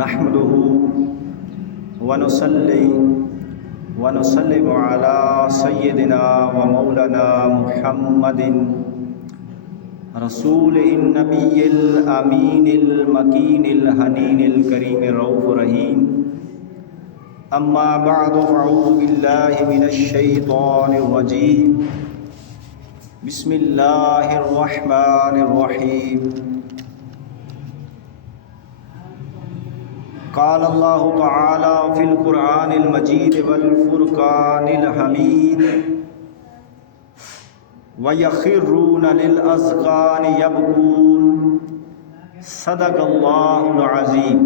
نحمده ونصلي ونسلم على سيدنا ومولانا محمد رسول النبي الأمين المكين الحنين الكريم الرؤوف الرحيم. أما بعد فأعوذ بالله من الشيطان الرجيم. بسم الله الرحمن الرحيم. قال الله تعالى في القرآن المجيد والفرقان الحميد ويخرون للأذقان يبكون صدق الله العظيم.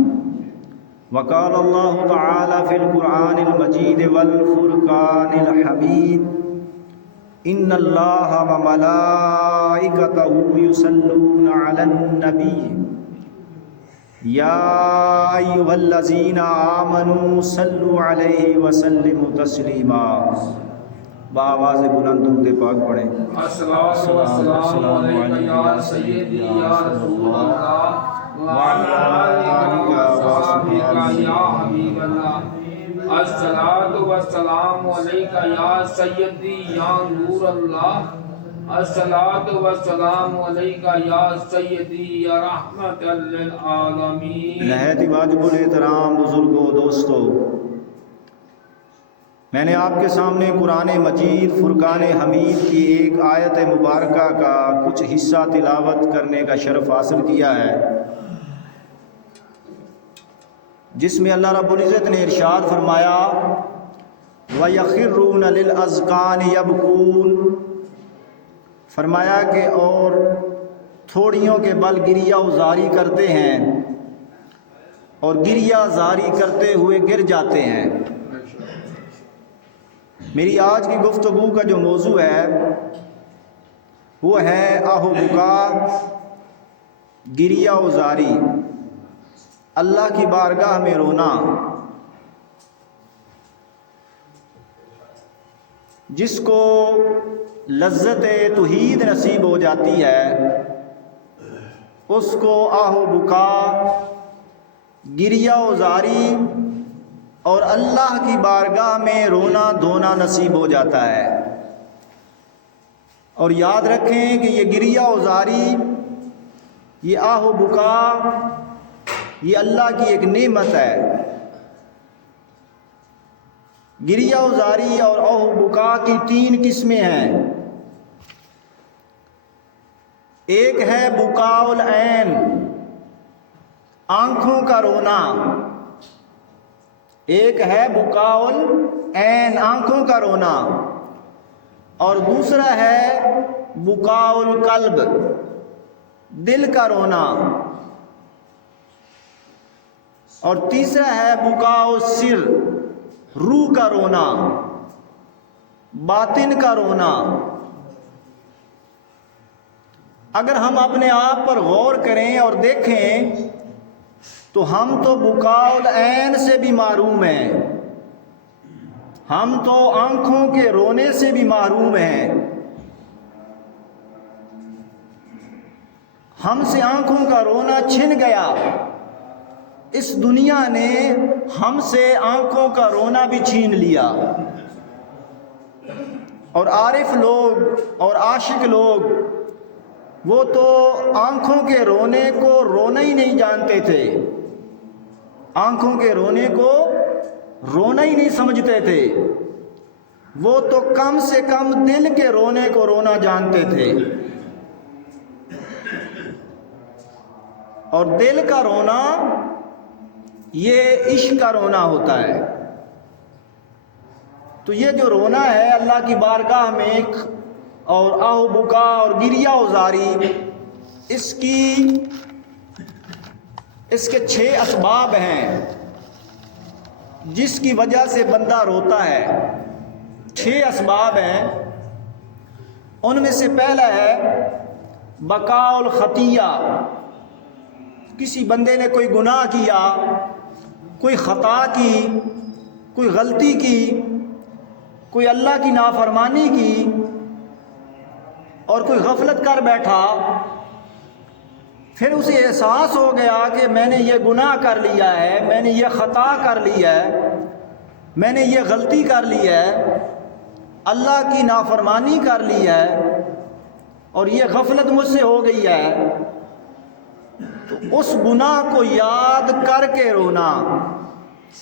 وقال الله تعالى في القرآن المجيد والفرقان الحميد إن الله وملائكته يصلون على النبي یا ایھا الذین آمنوا صلوا علیہ وسلموا تسلیما. بآواز بلند درود پاک پڑھیں. السلام علیکم یا سیدی یا رسول اللہ وعلی آلک وصحبک یا حبیب اللہ. الصلاۃ والسلام علیک یا سیدی یا نور اللہ. الصلاۃ والسلام علیک یا سیدی یا رحمت للعالمین. نہایت واجب الاحترام بزرگوں دوستو، میں نے آپ کے سامنے قرآن مجید فرقان حمید کی ایک آیت مبارکہ کا کچھ حصہ تلاوت کرنے کا شرف حاصل کیا ہے، جس میں اللہ رب العزت نے ارشاد فرمایا وَيَخِرُّونَ لِلْأَذْقَانِ يَبْكُونَ، فرمایا کہ اور تھوڑیوں کے بل گریہ زاری کرتے ہیں اور گریہ زاری کرتے ہوئے گر جاتے ہیں. میری آج کی گفتگو کا جو موضوع ہے وہ ہے آہ و بکا، گریہ زاری، اللہ کی بارگاہ میں رونا. جس کو لذت توحید نصیب ہو جاتی ہے اس کو آہ و بکا، گریہ و زاری اور اللہ کی بارگاہ میں رونا دھونا نصیب ہو جاتا ہے. اور یاد رکھیں کہ یہ گریہ و زاری، یہ آہ و بکا، یہ اللہ کی ایک نعمت ہے. گریہ و زاری اور آہ و بکا کی 3 قسمیں ہیں. ایک ہے بکاء العین، آنکھوں کا رونا. ایک ہے بکاء العین، آنکھوں کا رونا. اور دوسرا ہے بکاء القلب، دل کا رونا. اور تیسرا ہے بکاء السر، روح کا رونا، باطن کا رونا. اگر ہم اپنے آپ پر غور کریں اور دیکھیں تو ہم تو بکاء العین سے بھی محروم ہیں، ہم تو آنکھوں کے رونے سے بھی محروم ہیں. ہم سے آنکھوں کا رونا چھن گیا. اس دنیا نے ہم سے آنکھوں کا رونا بھی چھین لیا. اور عارف لوگ اور عاشق لوگ وہ تو آنکھوں کے رونے کو رونا ہی نہیں جانتے تھے، آنکھوں کے رونے کو رونا ہی نہیں سمجھتے تھے. وہ تو کم سے کم دل کے رونے کو رونا جانتے تھے. اور دل کا رونا یہ عشق کا رونا ہوتا ہے. تو یہ جو رونا ہے اللہ کی بارگاہ میں اور آہ و بکا اور گریہ و زاری، اس کے 6 اسباب ہیں جس کی وجہ سے بندہ روتا ہے. 6 اسباب ہیں. ان میں سے پہلا ہے بقاء الخطیہ. کسی بندے نے کوئی گناہ کیا، کوئی خطا کی، کوئی غلطی کی، کوئی اللہ کی نافرمانی کی اور کوئی غفلت کر بیٹھا، پھر اسے احساس ہو گیا کہ میں نے یہ گناہ کر لیا ہے، میں نے یہ خطا کر لی ہے، میں نے یہ غلطی کر لی ہے، اللہ کی نافرمانی کر لی ہے اور یہ غفلت مجھ سے ہو گئی ہے، تو اس گناہ کو یاد کر کے رونا،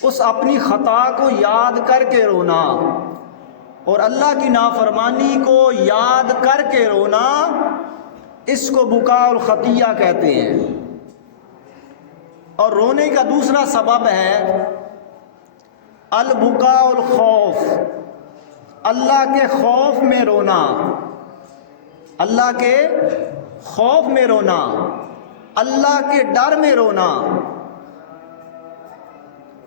اس اپنی خطا کو یاد کر کے رونا اور اللہ کی نافرمانی کو یاد کر کے رونا، اس کو بکاء الخطیہ کہتے ہیں۔ اور رونے کا دوسرا سبب ہے البکاء الخوف، اللہ کے خوف میں رونا، اللہ کے خوف میں رونا، اللہ کے ڈر میں رونا،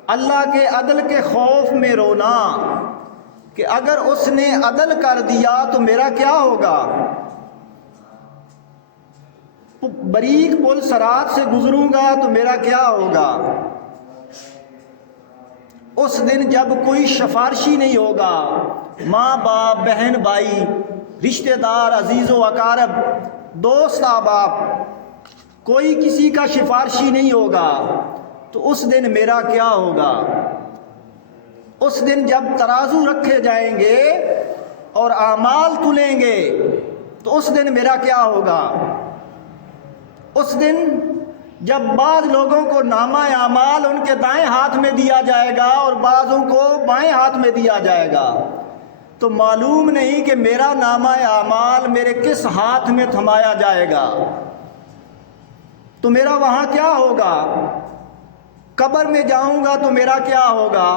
اللہ کے عدل کے خوف میں رونا کہ اگر اس نے عدل کر دیا تو میرا کیا ہوگا، بریک پل صراط سے گزروں گا تو میرا کیا ہوگا، اس دن جب کوئی سفارشی نہیں ہوگا، ماں باپ بہن بھائی رشتہ دار عزیز و اقارب دوست احباب کوئی کسی کا سفارشی نہیں ہوگا، تو اس دن میرا کیا ہوگا۔ اس دن جب ترازو رکھے جائیں گے اور اعمال تلیں گے تو اس دن میرا کیا ہوگا۔ اس دن جب بعض لوگوں کو نامہ اعمال ان کے دائیں ہاتھ میں دیا جائے گا اور بعضوں کو بائیں ہاتھ میں دیا جائے گا، تو معلوم نہیں کہ میرا نامہ اعمال میرے کس ہاتھ میں تھمایا جائے گا، تو میرا وہاں کیا ہوگا۔ قبر میں جاؤں گا تو میرا کیا ہوگا،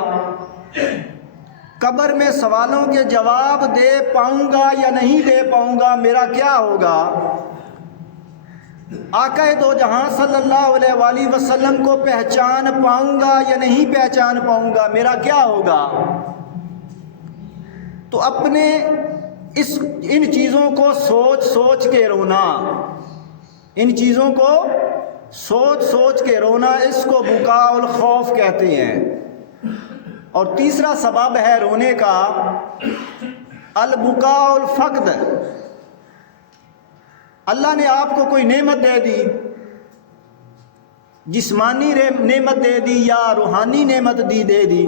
قبر میں سوالوں کے جواب دے پاؤں گا یا نہیں دے پاؤں گا، میرا کیا ہوگا۔ آقا دو جہاں صلی اللہ علیہ وآلہ وسلم کو پہچان پاؤں گا یا نہیں پہچان پاؤں گا، میرا کیا ہوگا۔ تو اپنے ان چیزوں کو سوچ سوچ کے رونا، ان چیزوں کو سوچ سوچ کے رونا، اس کو بکاء الخوف کہتے ہیں۔ اور تیسرا سبب ہے رونے کا البکاء الفقد، اللہ نے آپ کو کوئی نعمت دے دی، جسمانی نعمت دے دی یا روحانی نعمت دے دی،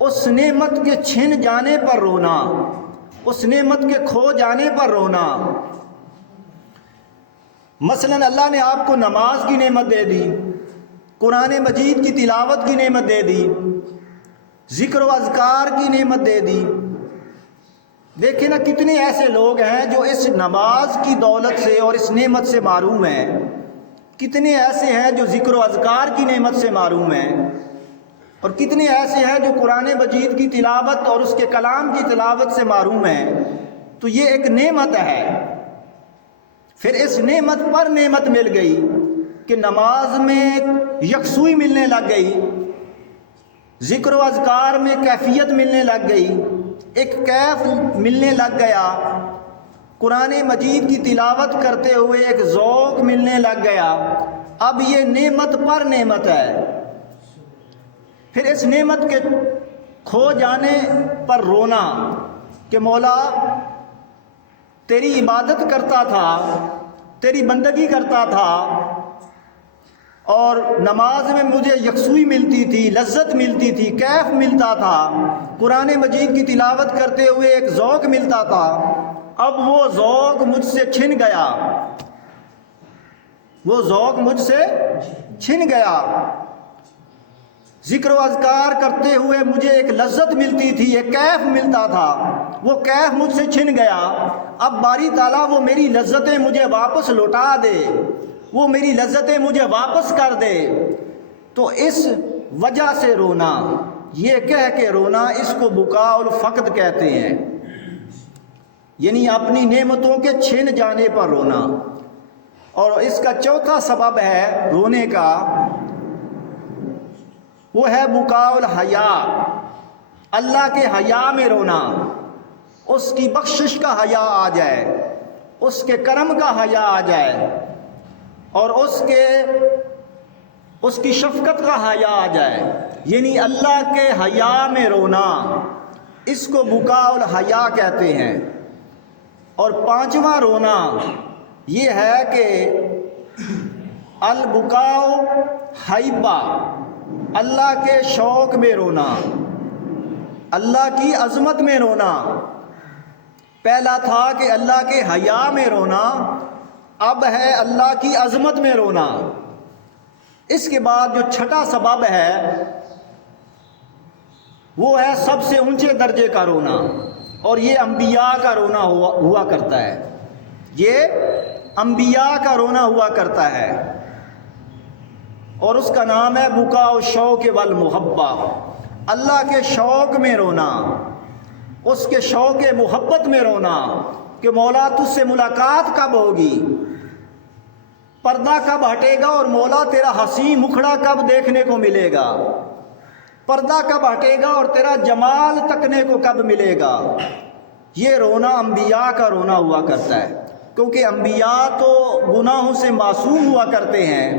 اس نعمت کے چھن جانے پر رونا، اس نعمت کے کھو جانے پر رونا۔ مثلا اللہ نے آپ کو نماز کی نعمت دے دی، قرآن مجید کی تلاوت کی نعمت دے دی، ذکر و اذکار کی نعمت دے دی۔ دیکھیں نا کتنے ایسے لوگ ہیں جو اس نماز کی دولت سے اور اس نعمت سے محروم ہیں، کتنے ایسے ہیں جو ذکر و اذکار کی نعمت سے محروم ہیں، اور کتنے ایسے ہیں جو قرآن مجید کی تلاوت اور اس کے کلام کی تلاوت سے محروم ہیں۔ تو یہ ایک نعمت ہے، پھر اس نعمت پر نعمت مل گئی کہ نماز میں یکسوئی ملنے لگ گئی، ذکر و اذکار میں کیفیت ملنے لگ گئی، ایک کیف ملنے لگ گیا، قرآن مجید کی تلاوت کرتے ہوئے ایک ذوق ملنے لگ گیا۔ اب یہ نعمت پر نعمت ہے۔ پھر اس نعمت کے کھو جانے پر رونا کہ مولا تیری عبادت کرتا تھا، تیری بندگی کرتا تھا، اور نماز میں مجھے یکسوئی ملتی تھی، لذت ملتی تھی، کیف ملتا تھا، قرآن مجید کی تلاوت کرتے ہوئے ایک ذوق ملتا تھا، اب وہ ذوق مجھ سے چھن گیا، وہ ذوق مجھ سے چھن گیا۔ ذکر و اذکار کرتے ہوئے مجھے ایک لذت ملتی تھی، ایک کیف ملتا تھا، وہ کیف مجھ سے چھن گیا، اب باری تعالیٰ وہ میری لذتیں مجھے واپس لوٹا دے، وہ میری لذتیں مجھے واپس کر دے۔ تو اس وجہ سے رونا، یہ کہہ کے رونا، اس کو بکاء الفقد کہتے ہیں، یعنی اپنی نعمتوں کے چھن جانے پر رونا۔ اور اس کا چوتھا سبب ہے رونے کا، وہ ہے بکاء الحیا، اللہ کے حیا میں رونا، اس کی بخشش کا حیا آ جائے، اس کے کرم کا حیا آ جائے، اور اس کی شفقت کا حیا آ جائے، یعنی اللہ کے حیا میں رونا، اس کو بکاء الحیا کہتے ہیں۔ اور پانچواں رونا یہ ہے کہ البکاء ہیبہ، اللہ کے شوق میں رونا، اللہ کی عظمت میں رونا۔ پہلا تھا کہ اللہ کے حیا میں رونا، اب ہے اللہ کی عظمت میں رونا۔ اس کے بعد جو چھٹا سبب ہے وہ ہے سب سے اونچے درجے کا رونا، اور یہ انبیاء کا رونا ہوا کرتا ہے، یہ انبیاء کا رونا ہوا کرتا ہے، اور اس کا نام ہے بکاء الشوق والمحبہ، اللہ کے شوق میں رونا، اس کے شوق محبت میں رونا کہ مولا تجھ سے ملاقات کب ہوگی، پردہ کب ہٹے گا، اور مولا تیرا حسین مکھڑا کب دیکھنے کو ملے گا، پردہ کب ہٹے گا اور تیرا جمال تکنے کو کب ملے گا۔ یہ رونا انبیاء کا رونا ہوا کرتا ہے، کیونکہ انبیاء تو گناہوں سے معصوم ہوا کرتے ہیں،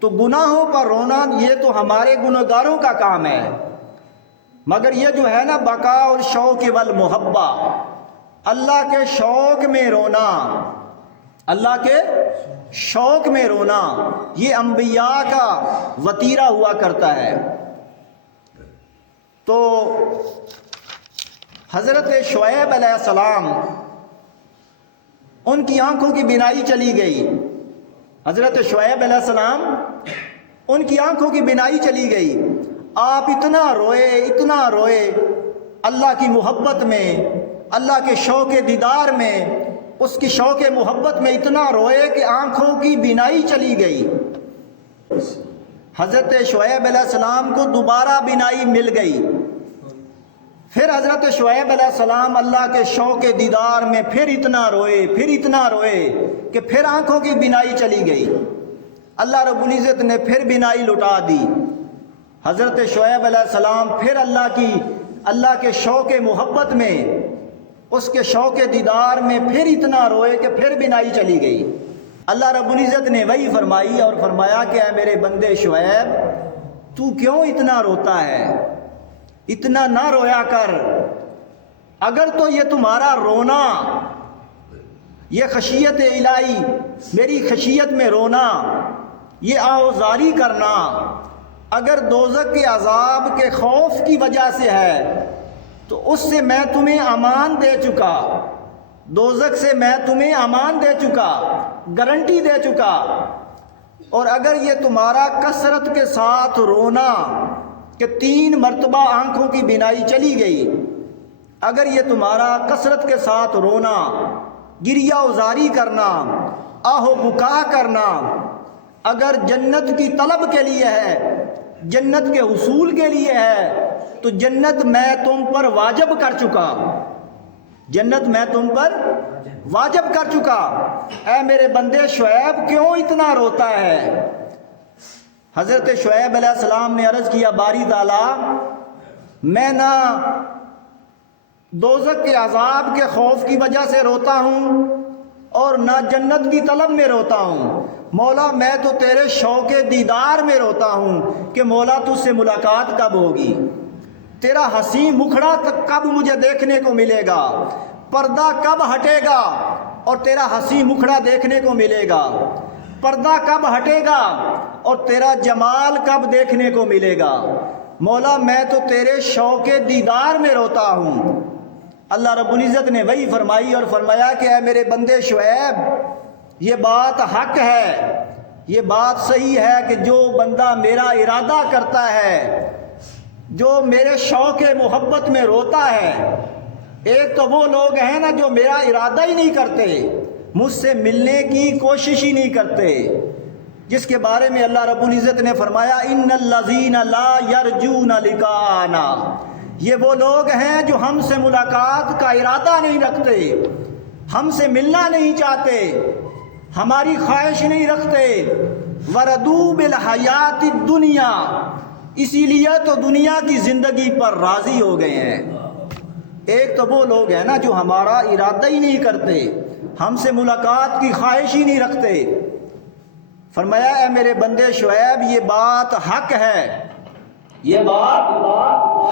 تو گناہوں پر رونا یہ تو ہمارے گنہگاروں کا کام ہے، مگر یہ جو ہے نا بقاء الشوق والمحبہ، اللہ کے شوق میں رونا، اللہ کے شوق میں رونا، یہ انبیاء کا وتیرہ ہوا کرتا ہے۔ تو حضرت شعیب علیہ السلام، ان کی آنکھوں کی بینائی چلی گئی، حضرت شعیب علیہ السلام ان کی آنکھوں کی بینائی چلی گئی، آپ اتنا روئے اللہ کی محبت میں، اللہ کے شوق دیدار میں، اس کی شوق محبت میں اتنا روئے کہ آنکھوں کی بینائی چلی گئی۔ حضرت شعیب علیہ السلام کو دوبارہ بینائی مل گئی، پھر حضرت شعیب علیہ السلام اللہ کے شوق دیدار میں پھر اتنا روئے کہ پھر آنکھوں کی بینائی چلی گئی۔ اللہ رب العزت نے پھر بینائی لٹا دی، حضرت شعیب علیہ السلام پھر اللہ کے شوق محبت میں، اس کے شوق دیدار میں پھر اتنا روئے کہ پھر بینائی چلی گئی۔ اللہ رب العزت نے وہی فرمائی اور فرمایا کہ اے میرے بندے شعیب، تو کیوں اتنا روتا ہے، اتنا نہ رویا کر، اگر تو یہ تمہارا رونا، یہ خشیت الہی، میری خشیت میں رونا، یہ آوزاری کرنا اگر دوزخ کے عذاب کے خوف کی وجہ سے ہے تو اس سے میں تمہیں امان دے چکا، دوزخ سے میں تمہیں امان دے چکا، گارنٹی دے چکا۔ اور اگر یہ تمہارا کثرت کے ساتھ رونا کہ 3 مرتبہ آنکھوں کی بینائی چلی گئی، اگر یہ تمہارا کثرت کے ساتھ رونا، گریہ وزاری کرنا، آہو بکا کرنا، اگر جنت کی طلب کے لیے ہے، جنت کے حصول کے لیے ہے، تو جنت میں تم پر واجب کر چکا، جنت میں تم پر واجب کر چکا۔ اے میرے بندے شعیب کیوں اتنا روتا ہے؟ حضرت شعیب علیہ السلام نے عرض کیا، باری تعالیٰ، میں نہ دوزخ کے عذاب کے خوف کی وجہ سے روتا ہوں اور نہ جنت کی طلب میں روتا ہوں، مولا میں تو تیرے شوق دیدار میں روتا ہوں کہ مولا تجھ سے ملاقات کب ہوگی، تیرا حسین مکھڑا کب مجھے دیکھنے کو ملے گا، پردہ کب ہٹے گا اور تیرا حسین مکھڑا دیکھنے کو ملے گا، پردہ کب ہٹے گا اور تیرا جمال کب دیکھنے کو ملے گا، مولا میں تو تیرے شوق دیدار میں روتا ہوں۔ اللہ رب العزت نے وہی فرمائی اور فرمایا کہ اے میرے بندے شعیب، یہ بات حق ہے، یہ بات صحیح ہے کہ جو بندہ میرا ارادہ کرتا ہے، جو میرے شوق محبت میں روتا ہے، ایک تو وہ لوگ ہیں نا جو میرا ارادہ ہی نہیں کرتے، مجھ سے ملنے کی کوشش ہی نہیں کرتے، جس کے بارے میں اللہ رب العزت نے فرمایا ان الذین لا یرجون لقاءنا، یہ وہ لوگ ہیں جو ہم سے ملاقات کا ارادہ نہیں رکھتے، ہم سے ملنا نہیں چاہتے، ہماری خواہش نہیں رکھتے، وردوا بالحیات الدنیا، اسی لیے تو دنیا کی زندگی پر راضی ہو گئے ہیں۔ ایک تو وہ لوگ ہیں نا جو ہمارا ارادہ ہی نہیں کرتے، ہم سے ملاقات کی خواہش ہی نہیں رکھتے۔ فرمایا اے میرے بندے شعیب، یہ بات حق ہے، یہ بات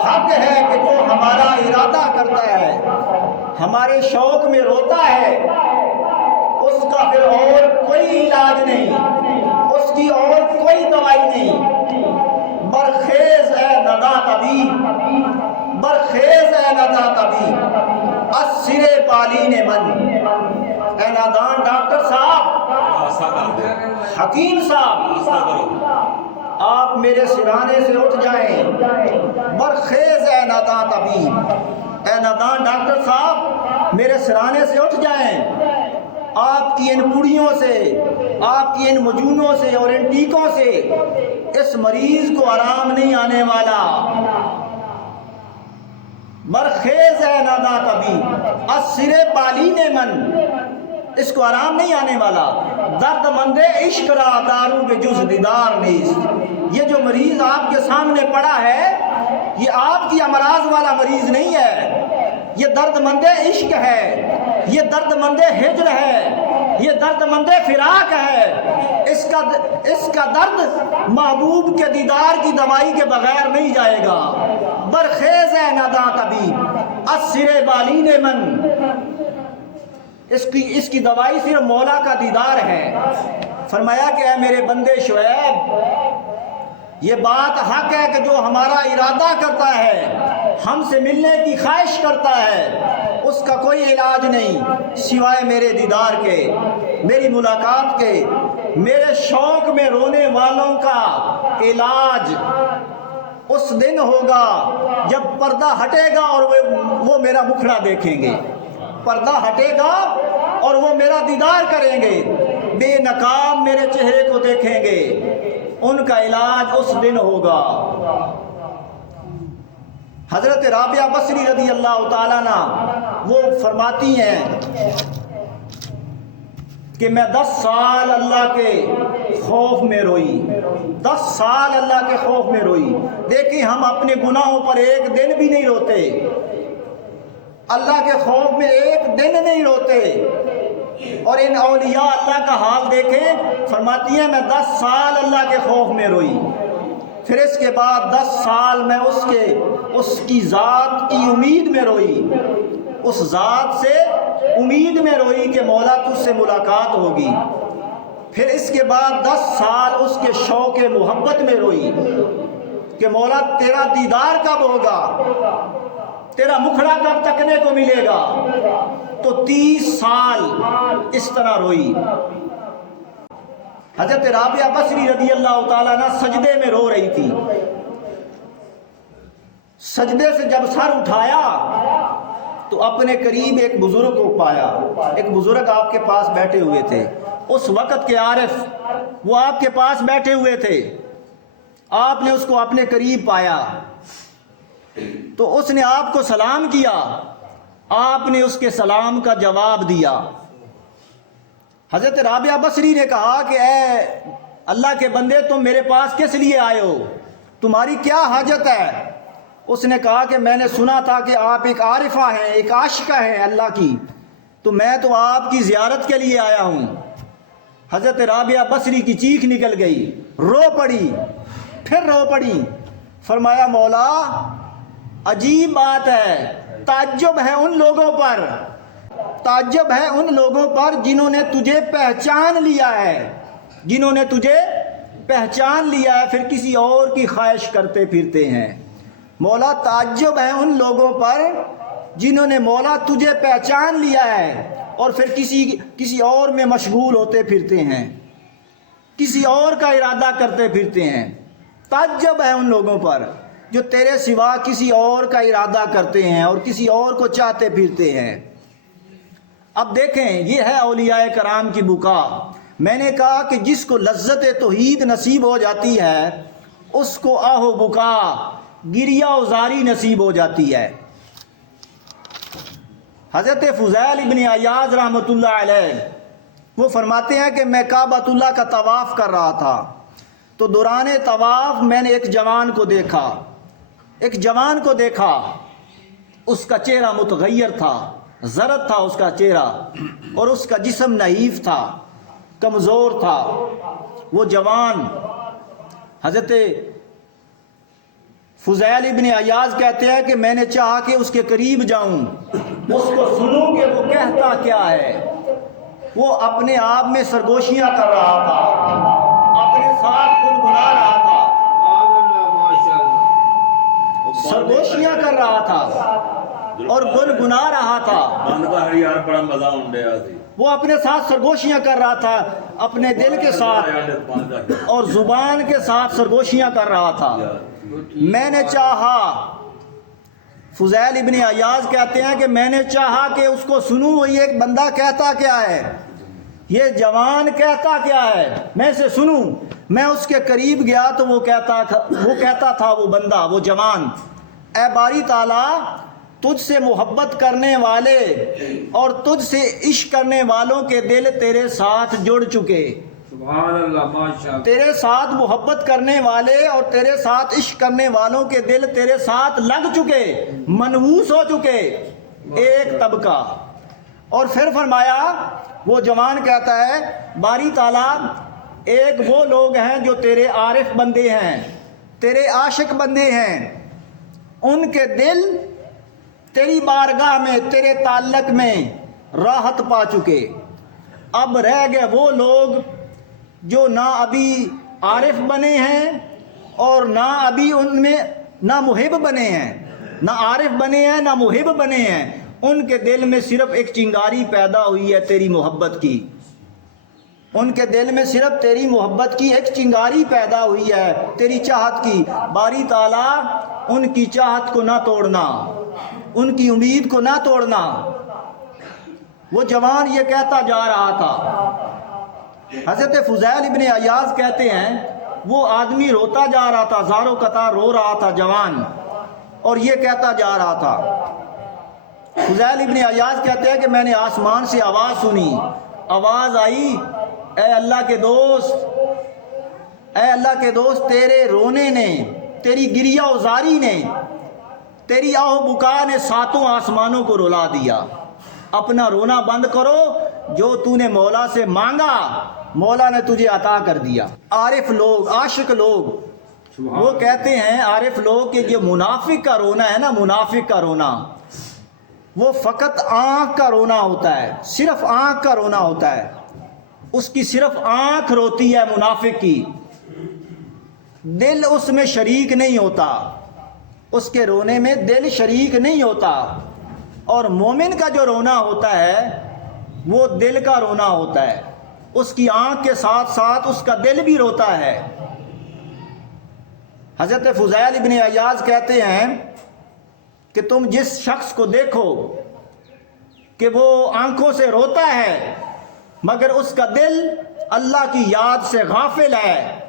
حق ہے کہ جو ہمارا ارادہ کرتا ہے، ہمارے شوق میں روتا ہے، اس کا پھر اور کوئی علاج نہیں، اس کی اور کوئی دوائی نہیں۔ برخیز اے ندا طبیب، برخیز اے ندا طبیب، السر بالین من۔ اے نادان ڈاکٹر صاحب، حکیم صاحب، آپ میرے سرانے سے اٹھ جائیں۔ برخیز اے نادان طبیب، اے نادان ڈاکٹر صاحب میرے سرانے سے اٹھ جائیں۔ آپ کی ان پوڑیوں سے، آپ کی ان مجونوں سے اور ان ٹیکوں سے اس مریض کو آرام نہیں آنے والا۔ برخیز اے نادا طبیب، السر بالین من، اس کو آرام نہیں آنے والا۔ درد مند عشق را دارو کے جز دیدار نیست۔ یہ جو مریض آپ کے سامنے پڑا ہے یہ آپ کی امراض والا مریض نہیں ہے، یہ درد مند عشق ہے، یہ درد مند ہجر ہے، یہ درد مند فراق ہے۔ اس کا درد محبوب کے دیدار کی دوائی کے بغیر نہیں جائے گا۔ برخیز اے نادا طبیب، السر بالین من، اس کی دوائی صرف مولا کا دیدار ہے۔ فرمایا کہ اے میرے بندے شعیب، یہ بات حق ہے کہ جو ہمارا ارادہ کرتا ہے، ہم سے ملنے کی خواہش کرتا ہے، اس کا کوئی علاج نہیں سوائے میرے دیدار کے، میری ملاقات کے۔ میرے شوق میں رونے والوں کا علاج اس دن ہوگا جب پردہ ہٹے گا اور وہ میرا مکھڑا دیکھیں گے، پردہ ہٹے گا اور وہ میرا دیدار کریں گے، بے نقاب میرے چہرے کو دیکھیں گے، ان کا علاج اس دن ہوگا۔ حضرت رابعہ بصری رضی اللہ تعالیٰ عنہ وہ فرماتی ہیں کہ میں 10 سال اللہ کے خوف میں روئی، 10 سال اللہ کے خوف میں روئی۔ دیکھیں ہم اپنے گناہوں پر ایک دن بھی نہیں روتے، اللہ کے خوف میں ایک دن نہیں روتے، اور ان اولیاء اللہ کا حال دیکھیں، فرماتی ہیں میں 10 سال اللہ کے خوف میں روئی، پھر اس کے بعد 10 سال میں اس کی ذات کی امید میں روئی، اس ذات سے امید میں روئی کہ مولا تجھ سے ملاقات ہوگی، پھر اس کے بعد 10 سال اس کے شوق محبت میں روئی کہ مولا تیرا دیدار کب ہوگا، تیرا مکھڑا کب تکنے کو ملے گا، تو 30 سال اس طرح روئی۔ حضرت رابعہ بصری رضی اللہ تعالیٰ عنہ سجدے میں رو رہی تھی، سجدے سے جب سر اٹھایا تو اپنے قریب ایک بزرگ کو پایا، ایک بزرگ آپ کے پاس بیٹھے ہوئے تھے، اس وقت کے عارف وہ آپ کے پاس بیٹھے ہوئے تھے، آپ نے اس کو اپنے قریب پایا تو اس نے آپ کو سلام کیا، آپ نے اس کے سلام کا جواب دیا۔ حضرت رابعہ بصری نے کہا کہ اے اللہ کے بندے تم میرے پاس کس لیے آئے ہو، تمہاری کیا حاجت ہے؟ اس نے کہا کہ میں نے سنا تھا کہ آپ ایک عارفہ ہیں، ایک عاشقہ ہیں اللہ کی، تو میں تو آپ کی زیارت کے لیے آیا ہوں۔ حضرت رابعہ بصری کی چیخ نکل گئی، رو پڑی، پھر رو پڑی، فرمایا مولا عجیب بات ہے، تعجب ہے ان لوگوں پر، تعجب ہے ان لوگوں پر جنہوں نے تجھے پہچان لیا ہے، جنہوں نے تجھے پہچان لیا ہے پھر کسی اور کی خواہش کرتے پھرتے ہیں۔ مولا تعجب ہے ان لوگوں پر جنہوں نے مولا تجھے پہچان لیا ہے اور پھر کسی اور میں مشغول ہوتے پھرتے ہیں، کسی اور کا ارادہ کرتے پھرتے ہیں۔ تعجب ہے ان لوگوں پر جو تیرے سوا کسی اور کا ارادہ کرتے ہیں اور کسی اور کو چاہتے پھرتے ہیں۔ اب دیکھیں یہ ہے اولیاء کرام کی بکا۔ میں نے کہا کہ جس کو لذت توحید نصیب ہو جاتی ہے اس کو آہ و بکا، گریہ و زاری نصیب ہو جاتی ہے۔ حضرت فضیل ابن عیاض رحمۃ اللہ علیہ وہ فرماتے ہیں کہ میں کعبۃ اللہ کا طواف کر رہا تھا تو دوران طواف میں نے ایک جوان کو دیکھا، اس کا چہرہ متغیر تھا، زرد تھا اس کا چہرہ اور اس کا جسم نحیف تھا، کمزور تھا۔ وہ جوان حضرت فضیل ابن عیاض کہتے ہیں کہ میں نے چاہا کہ اس کے قریب جاؤں، اس کو سنوں کہ وہ کہتا کیا ہے۔ وہ اپنے آپ میں سرگوشیاں کر رہا تھا، اپنے ساتھ گنگنا رہا تھا، سرگوشیاں کر رہا تھا اور گنگنا رہا تھا۔ بڑا مزہ ہونڈیا سی، وہ اپنے ساتھ سرگوشیاں کر رہا تھا، اپنے دل کے ساتھ اور زبان کے ساتھ سرگوشیاں کر رہا تھا۔ میں نے چاہا، فضیل ابن عیاض کہتے ہیں کہ میں نے چاہا کہ اس کو سنوں، وہ یہ بندہ کہتا کیا ہے، یہ جوان کہتا کیا ہے، میں اسے سنوں۔ میں اس کے قریب گیا تو وہ کہتا تھا وہ بندہ، وہ جوان، اے باری تعالیٰ، تجھ سے محبت کرنے والے اور تجھ سے عشق کرنے والوں کے دل تیرے ساتھ جڑ چکے۔ سبحان اللہ، ماشاءاللہ۔ تیرے ساتھ محبت کرنے والے اور تیرے ساتھ عشق کرنے والوں کے دل تیرے ساتھ لگ چکے، منحوس ہو چکے، ایک طبقہ۔ اور پھر فرمایا، وہ جوان کہتا ہے، باری تعالیٰ، ایک وہ لوگ ہیں جو تیرے عارف بندے ہیں، تیرے عاشق بندے ہیں، ان کے دل تیری بارگاہ میں، تیرے تعلق میں راحت پا چکے۔ اب رہ گئے وہ لوگ جو نہ ابھی عارف بنے ہیں اور نہ ابھی ان میں نہ محب بنے ہیں، نہ عارف بنے ہیں نہ محب بنے ہیں، ان کے دل میں صرف ایک چنگاری پیدا ہوئی ہے تیری محبت کی، ان کے دل میں صرف تیری محبت کی ایک چنگاری پیدا ہوئی ہے، تیری چاہت کی۔ باری تعالیٰ، ان کی چاہت کو نہ توڑنا، ان کی امید کو نہ توڑنا۔ وہ جوان یہ کہتا جا رہا تھا۔ حضرت فضیل ابن عیاض کہتے ہیں، وہ آدمی روتا جا رہا تھا، زاروں قطار رو رہا تھا جوان، اور یہ کہتا جا رہا تھا۔ فضیل ابن عیاض کہتے ہیں کہ میں نے آسمان سے آواز سنی، آواز آئی، اے اللہ کے دوست، اے اللہ کے دوست، تیرے رونے نے، تیری گریہ ازاری نے، تیری آہ و بکا نے ساتوں آسمانوں کو رلا دیا۔ اپنا رونا بند کرو، جو تو نے مولا سے مانگا مولا نے تجھے عطا کر دیا۔ عارف لوگ، عاشق لوگ، وہ کہتے ہیں عارف لوگ کہ یہ منافق کا رونا ہے نا، منافق کا رونا، وہ فقط آنکھ کا رونا ہوتا ہے، صرف آنکھ کا رونا ہوتا ہے، اس کی صرف آنکھ روتی ہے منافق کی، دل اس میں شریک نہیں ہوتا، اس کے رونے میں دل شریک نہیں ہوتا۔ اور مومن کا جو رونا ہوتا ہے وہ دل کا رونا ہوتا ہے، اس کی آنکھ کے ساتھ ساتھ اس کا دل بھی روتا ہے۔ حضرت فضیل ابن عیاض کہتے ہیں کہ تم جس شخص کو دیکھو کہ وہ آنکھوں سے روتا ہے مگر اس کا دل اللہ کی یاد سے غافل ہے،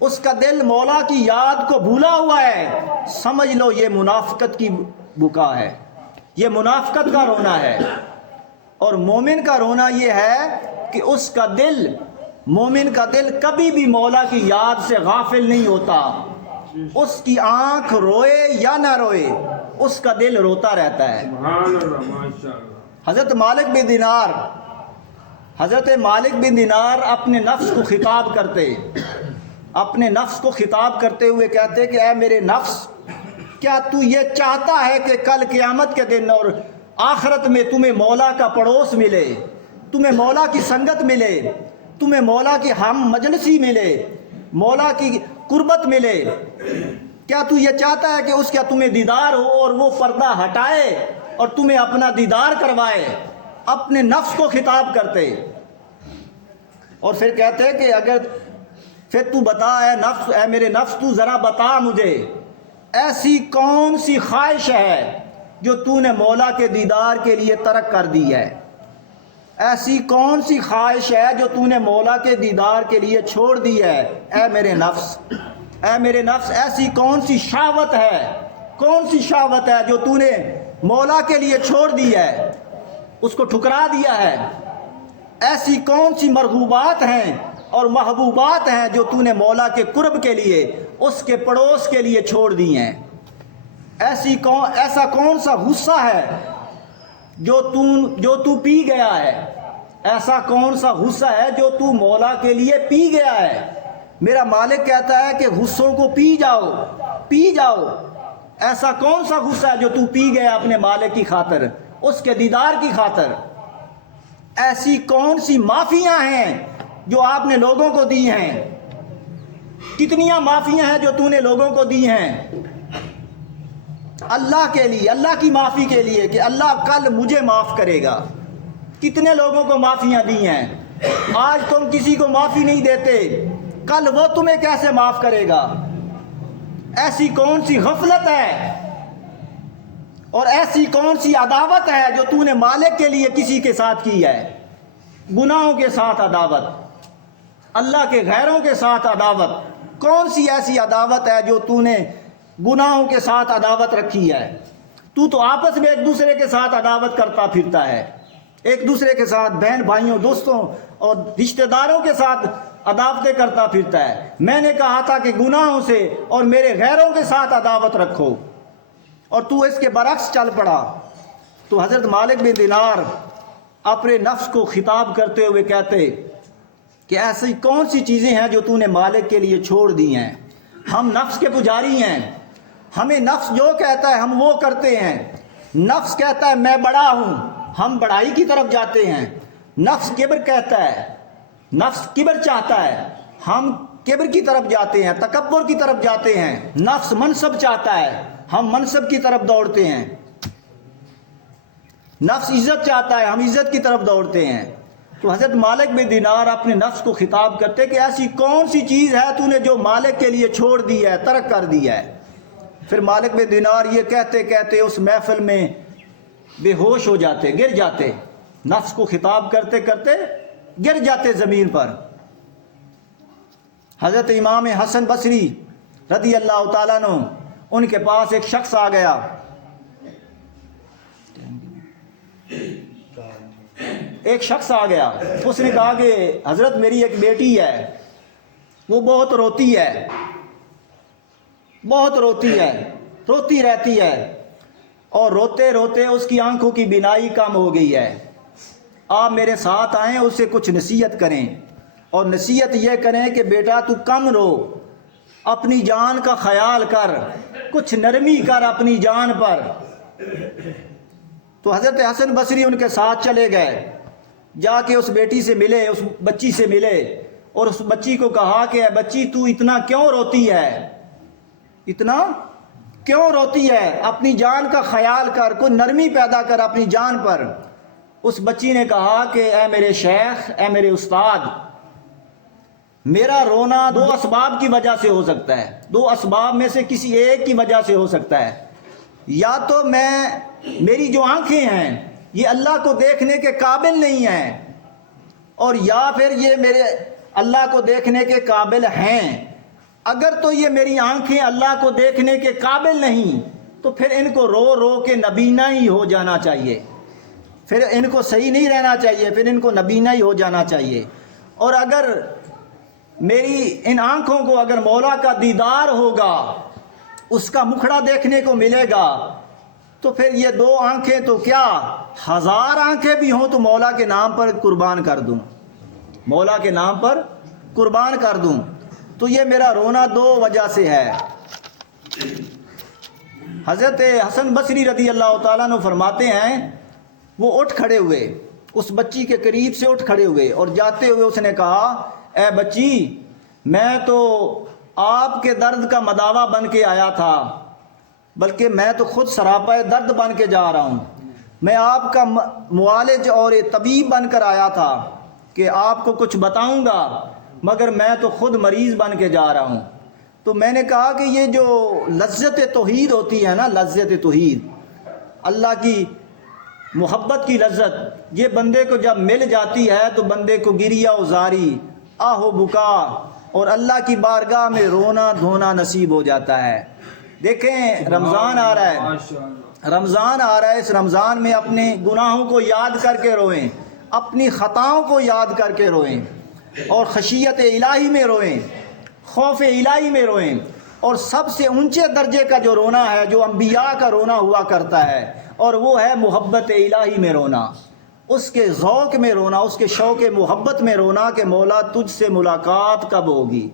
اس کا دل مولا کی یاد کو بھولا ہوا ہے، سمجھ لو یہ منافقت کی بکا ہے، یہ منافقت کا رونا ہے۔ اور مومن کا رونا یہ ہے کہ اس کا دل، مومن کا دل کبھی بھی مولا کی یاد سے غافل نہیں ہوتا، اس کی آنکھ روئے یا نہ روئے، اس کا دل روتا رہتا ہے۔ سبحان اللہ، ماشاءاللہ۔ حضرت مالک بن دینار اپنے نفس کو خطاب کرتے، اپنے نفس کو خطاب کرتے ہوئے کہتے کہ اے میرے نفس، کیا تو یہ چاہتا ہے کہ کل قیامت کے دن اور آخرت میں تمہیں مولا کا پڑوس ملے، تمہیں مولا کی سنگت ملے، تمہیں مولا کی ہم مجلسی ملے، مولا کی قربت ملے؟ کیا تو یہ چاہتا ہے کہ اس کا تمہیں دیدار ہو اور وہ پردہ ہٹائے اور تمہیں اپنا دیدار کروائے؟ اپنے نفس کو خطاب کرتے اور پھر کہتے کہ اگر پھر تو بتا اے نفس، اے میرے نفس، تو ذرا بتا مجھے ایسی کون سی خواہش ہے جو تو نے مولا کے دیدار کے لیے ترک کر دی ہے؟ ایسی کون سی خواہش ہے جو تو نے مولا کے دیدار کے لیے چھوڑ دی ہے؟ اے میرے نفس، اے میرے نفس، ایسی کون سی شہوت ہے، کون سی شہوت ہے جو تو نے مولا کے لیے چھوڑ دی ہے، اس کو ٹھکرا دیا ہے؟ ایسی کون سی مرغوبات ہیں اور محبوبات ہیں جو تو نے مولا کے قرب کے لیے، اس کے پڑوس کے لیے چھوڑ دی ہیں؟ ایسا کون سا غصہ ہے جو تو پی گیا ہے؟ ایسا کون سا غصہ ہے جو تو مولا کے لیے پی گیا ہے؟ میرا مالک کہتا ہے کہ غصوں کو پی جاؤ، پی جاؤ۔ ایسا کون سا غصہ ہے جو تو پی گیا اپنے مالک کی خاطر، اس کے دیدار کی خاطر؟ ایسی کون سی معافیاں ہیں جو آپ نے لوگوں کو دی ہیں؟ کتنیاں معافیاں ہیں جو تو نے لوگوں کو دی ہیں اللہ کے لیے، اللہ کی معافی کے لیے کہ اللہ کل مجھے معاف کرے گا؟ کتنے لوگوں کو معافیاں دی ہیں؟ آج تم کسی کو معافی نہیں دیتے، کل وہ تمہیں کیسے معاف کرے گا؟ ایسی کون سی غفلت ہے اور ایسی کون سی عداوت ہے جو تو نے مالک کے لیے کسی کے ساتھ کی ہے؟ گناہوں کے ساتھ عداوت، اللہ کے غیروں کے ساتھ عداوت، کون سی ایسی عداوت ہے جو تو نے گناہوں کے ساتھ عداوت رکھی ہے؟ تو آپس میں ایک دوسرے کے ساتھ عداوت کرتا پھرتا ہے، ایک دوسرے کے ساتھ بہن بھائیوں دوستوں اور رشتہ داروں کے ساتھ عداوتیں کرتا پھرتا ہے۔ میں نے کہا تھا کہ گناہوں سے اور میرے غیروں کے ساتھ عداوت رکھو، اور تو اس کے برعکس چل پڑا۔ تو حضرت مالک بن دینار اپنے نفس کو خطاب کرتے ہوئے کہتے کہ ایسی کون سی چیزیں ہیں جو تو نے مالک کے لیے چھوڑ دی ہیں؟ ہم نفس کے پجاری ہیں، ہمیں نفس جو کہتا ہے ہم وہ کرتے ہیں۔ نفس کہتا ہے میں بڑا ہوں، ہم بڑائی کی طرف جاتے ہیں۔ نفس کبر کہتا ہے، نفس کبر چاہتا ہے، ہم کبر کی طرف جاتے ہیں، تکبر کی طرف جاتے ہیں۔ نفس منصب چاہتا ہے، ہم منصب کی طرف دوڑتے ہیں۔ نفس عزت چاہتا ہے، ہم عزت کی طرف دوڑتے ہیں۔ تو حضرت مالک بن دینار اپنے نفس کو خطاب کرتے کہ ایسی کون سی چیز ہے تو نے جو مالک کے لیے چھوڑ دی ہے، ترک کر دی ہے؟ پھر مالک بن دینار یہ کہتے کہتے اس محفل میں بے ہوش ہو جاتے، گر جاتے، نفس کو خطاب کرتے کرتے گر جاتے زمین پر۔ حضرت امام حسن بصری رضی اللہ تعالیٰ عنہ ان کے پاس ایک شخص آ گیا، ایک شخص آ گیا، اس نے کہا کہ حضرت میری ایک بیٹی ہے، وہ بہت روتی ہے، بہت روتی ہے، روتی رہتی ہے، اور روتے روتے اس کی آنکھوں کی بینائی کم ہو گئی ہے۔ آپ میرے ساتھ آئیں، اسے کچھ نصیحت کریں، اور نصیحت یہ کریں کہ بیٹا تو کم رو، اپنی جان کا خیال کر، کچھ نرمی کر اپنی جان پر۔ تو حضرت حسن بصری ان کے ساتھ چلے گئے، جا کے اس بیٹی سے ملے، اس بچی سے ملے، اور اس بچی کو کہا کہ اے بچی تو اتنا کیوں روتی ہے، اتنا کیوں روتی ہے؟ اپنی جان کا خیال کر، کوئی نرمی پیدا کر اپنی جان پر۔ اس بچی نے کہا کہ اے میرے شیخ، اے میرے استاد، میرا رونا دو اسباب کی وجہ سے ہو سکتا ہے، دو اسباب میں سے کسی ایک کی وجہ سے ہو سکتا ہے۔ یا تو میری جو آنکھیں ہیں یہ اللہ کو دیکھنے کے قابل نہیں ہیں، اور یا پھر یہ میرے اللہ کو دیکھنے کے قابل ہیں۔ اگر تو یہ میری آنکھیں اللہ کو دیکھنے کے قابل نہیں تو پھر ان کو رو رو کے نبینا ہی ہو جانا چاہیے، پھر ان کو صحیح نہیں رہنا چاہیے، پھر ان کو نبینا ہی ہو جانا چاہیے۔ اور اگر میری ان آنکھوں کو اگر مولا کا دیدار ہوگا، اس کا مکھڑا دیکھنے کو ملے گا، تو پھر یہ دو آنکھیں تو کیا 1000 آنکھیں بھی ہوں تو مولا کے نام پر قربان کر دوں، مولا کے نام پر قربان کر دوں۔ تو یہ میرا رونا دو وجہ سے ہے۔ حضرت حسن بصری رضی اللہ تعالیٰ عنہ فرماتے ہیں وہ اٹھ کھڑے ہوئے، اس بچی کے قریب سے اٹھ کھڑے ہوئے، اور جاتے ہوئے اس نے کہا اے بچی، میں تو آپ کے درد کا مداوا بن کے آیا تھا، بلکہ میں تو خود سراپا درد بن کے جا رہا ہوں۔ میں آپ کا معالج اور طبیب بن کر آیا تھا کہ آپ کو کچھ بتاؤں گا، مگر میں تو خود مریض بن کے جا رہا ہوں۔ تو میں نے کہا کہ یہ جو لذت توحید ہوتی ہے نا، لذت توحید، اللہ کی محبت کی لذت، یہ بندے کو جب مل جاتی ہے تو بندے کو گریہ و زاری، آہ و بکا اور اللہ کی بارگاہ میں رونا دھونا نصیب ہو جاتا ہے۔ دیکھیں رمضان آ رہا ہے، رمضان آ رہا ہے، اس رمضان میں اپنے گناہوں کو یاد کر کے روئیں، اپنی خطاؤں کو یاد کر کے روئیں، اور خشیت الہی میں روئیں، خوف الہی میں روئیں، اور سب سے اونچے درجے کا جو رونا ہے جو انبیاء کا رونا ہوا کرتا ہے، اور وہ ہے محبت الہی میں رونا، اس کے ذوق میں رونا، اس کے شوق محبت میں رونا کہ مولا تجھ سے ملاقات کب ہوگی۔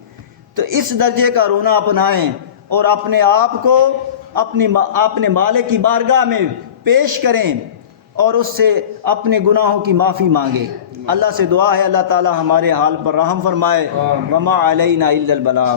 تو اس درجے کا رونا اپنائیں اور اپنے آپ کو اپنے مالک کی بارگاہ میں پیش کریں، اور اس سے اپنے گناہوں کی معافی مانگے۔ اللہ سے دعا ہے اللہ تعالی ہمارے حال پر رحم فرمائے۔ وما علینا الا البلاغ۔